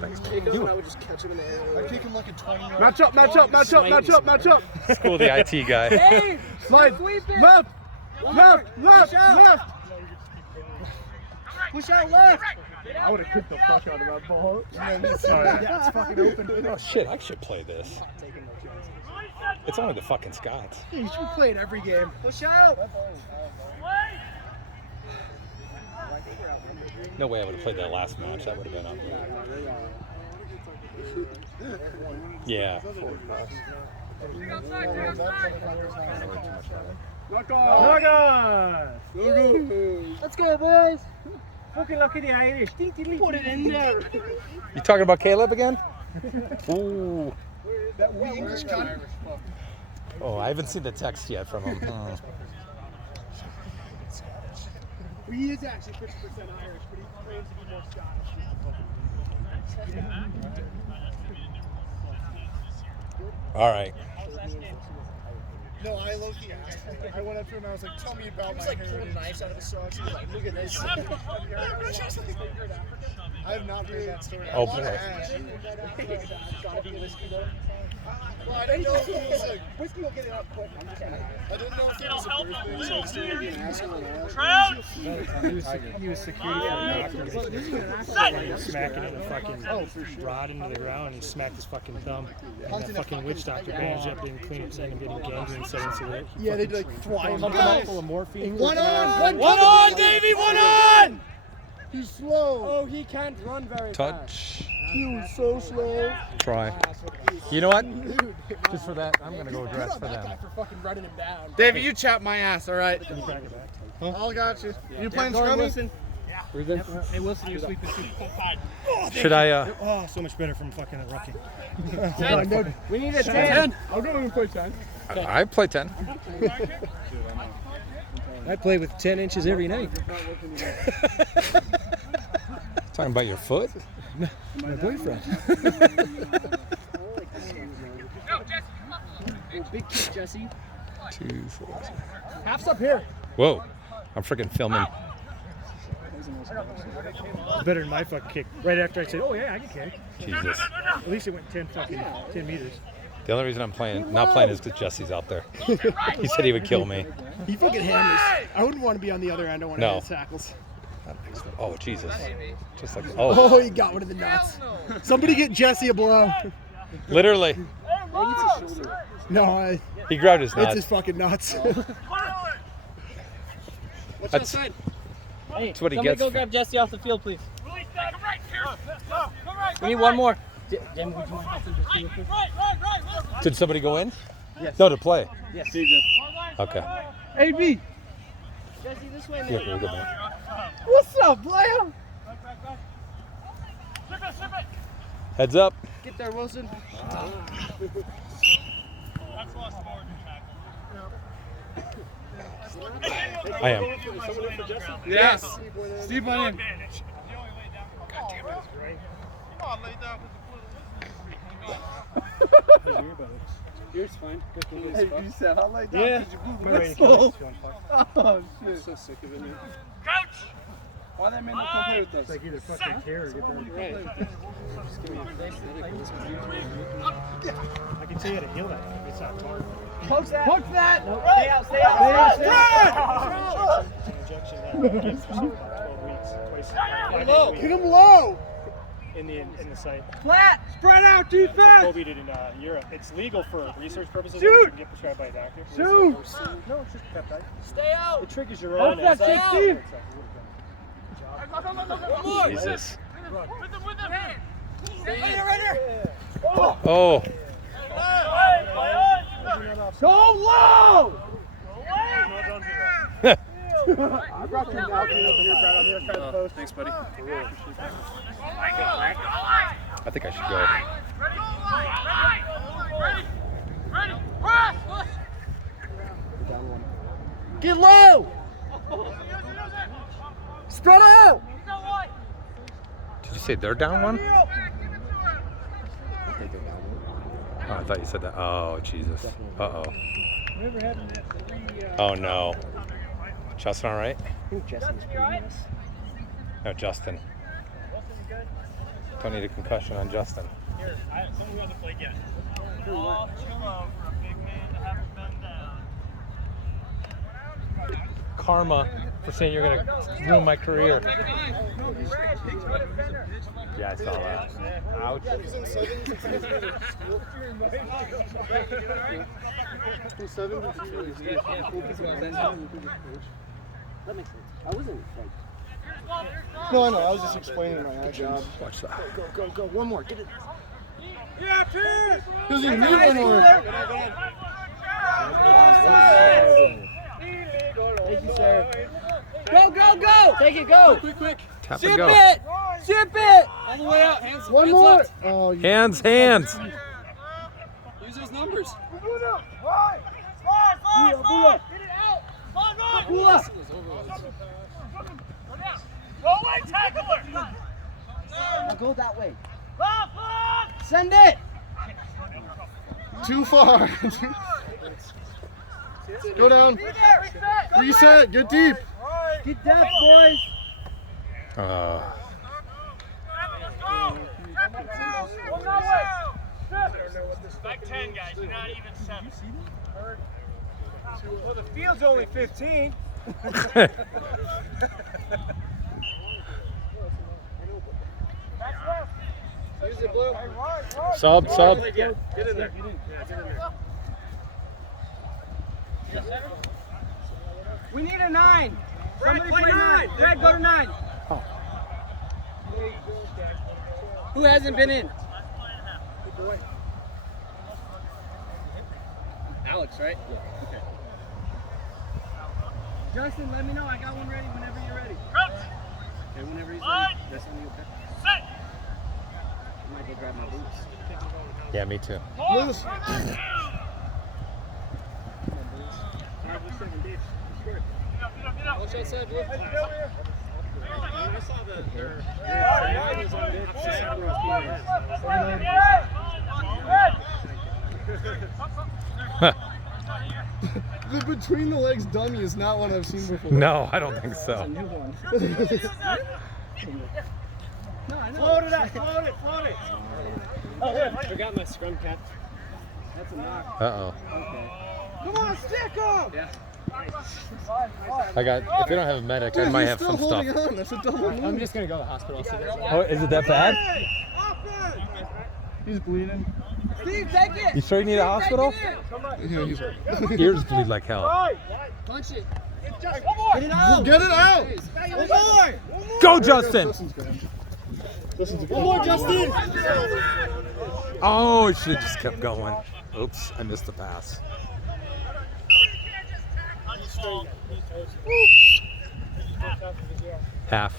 Thanks, He goes and I would just catch him in the air. I kick him like a 20-year-old. Match up, match up, match up, match up, match up. School the IT guy. Hey! Slide. Left. Left. Left. Left. Push out left! I would have kicked the fuck out of that ball. Yeah, it's fucking open. Oh shit, I should play this. It's only the fucking Scots. You should play it every game. Push out! No way I would have played that last match. That would have been up. Yeah. Knock on. Let's go, boys! Fucking lucky the Irish. Put it in there! You talking about Caleb again? Ooh. That wee English cunt. Oh, I haven't seen the text yet from him. He is actually 50% Irish, but he claims to be more Scottish. All right. No, I low-key asked him. I went up to him and I was like, tell me about my He's like pulling heritage. knives out of his socks. He's like, look at this. I have not heard that story. Oh, I wanna boy. ask. Gotta be whiskey though. Well, I didn't know if it was like, Whiskey will get it up quick. I'm just kidding. I didn't know if it was a birthday, so I was still being an asshole. He was security for a doctor. Smacking it and fucking rod into the ground and he smacked his fucking thumb. And that fucking witch doctor bandaged up, didn't clean it, and getting gangrene settings to it. Yeah, they'd like fly him Full up. of morphine. One on! One on, Davey! One on! He's slow. Oh, he can't run very fast. Touch. He was so slow. Try. You know what? Just for that, I'm gonna go dress for That guy them. for fucking running him down. David, you chop my ass, all right? I'll got you. You playing Go ahead, scrummy? Wilson. Hey Wilson, you're sweeping too. Should I? Oh, so much better from fucking a rookie. We need a 10. I'll go and play 10. I play 10. I play with 10 inches every night. Talking about your foot? My boyfriend. Big kick, Jesse. 2, 4. Half's up here. Whoa! I'm freaking filming. It's better than my fucking kick. Right after I said, oh yeah, I can kick. Jesus. At least it went 10 meters. The only reason I'm not playing is because Jesse's out there. He said he would kill me. He fucking hammers. I wouldn't want to be on the other end. I want to No. hit tackles. Oh Jesus! Just like Oh, he got one of the nuts. Somebody get Jesse a blow. literally, No, he grabbed his it's nuts. his fucking nuts. That's what he gets. Go grab Jesse off the field, please. We need one more. Jim, would you mind helping Jesse with this? Did somebody go in? Yes. No, to play. Yes. Okay. AB. Jesse, this way, Yeah, man. we'll go back. What's up, player? Heads up. Get there, Wilson. I am. Yes. Steve went in. Yours fine. Hey, you said, I'll lay down. Yeah. Did you blew the I'm ready to whistle? kill this one. Oh, shit. So sick of it. Why that man not come play with us? It's like either fucking care or get there. Just give me a face. I can tell you how to heal that. It's not talking. Poke that. Poke that. Stay out, stay out. Stay out. Injection that gets for 12 weeks, twice. 5 days a week Get him low. in the site. Flat. Spread out too fast. Kobe did in Europe. It's legal for research purposes. Shoot! You can get prescribed by a doctor. Shoot! No, it's just peptide. Stay out. It triggers your Hold own. that, enzyme. 16. Jesus. Right here. Oh. Go low! I brought him out here, Brad, on the other side of the post. Thanks, buddy. I think I should go. Get low. Spread out. Did you say they're down one? Oh, I thought you said that. Oh, Jesus. Uh-oh. Oh, no. Justin, all right? I think Jesse's pretty nice. No, Justin. Don't need a concussion on Justin. Someone who hasn't played yet. All too low for a big man to have been down. Karma for saying you're going to ruin my career. Yeah, I saw that. Ouch. He's in 7's. He's 7's. That makes sense. I wasn't like. No, I know. I was just explaining my actions. Watch that. Go. One more. Get it. Yeah, Pierce! Doesn't even need one more. Thank you, sir. Go! Take it, go! Quick. Tap Ship and go. it! Ship it! All the way out. Hands. One hands more. left. Oh, Hands. Use those numbers. Bula! Get it out! Bula. Go away, tackler! Now go that way. Left! Send it! too far. Go down. Reset. Get deep. Get depth, boys. Back 10, guys. You're not even 7. Well, the field's only 15. Use it, Blue. Sub. Get in there. Yeah, get in there. We need a 9. Somebody play play 9. 9. Red, go to 9. Who hasn't been in? Alex, right? Yeah. Okay. Justin, let me know. I got one ready whenever you're ready. Okay, whenever he's ready. That's when you pick. Set! I might go grab my boots. Yeah, me too. Lose. Watch outside, Blue. I saw that their line was on The between the legs dummy is not one I've seen before. No, I don't think so. New one. No, I know. Float it up, float it. Oh, I forgot my scrum cap. That's a knock. Uh-oh. Okay. Come on, stick up! Yeah. I got, if you don't have a medic, I Dude, might he's have still some stuff. holding on. That's a double move. I'm just gonna go to the hospital. Oh, is it that bad? He's bleeding. Steve, take it! You sure you need a hospital? Yeah, he's Ears bleed like hell. Punch it. Get it out! Get it out! One more! Go, Justin! One more, Justin! Oh, it should have just kept going. Oops, I missed the pass. Half.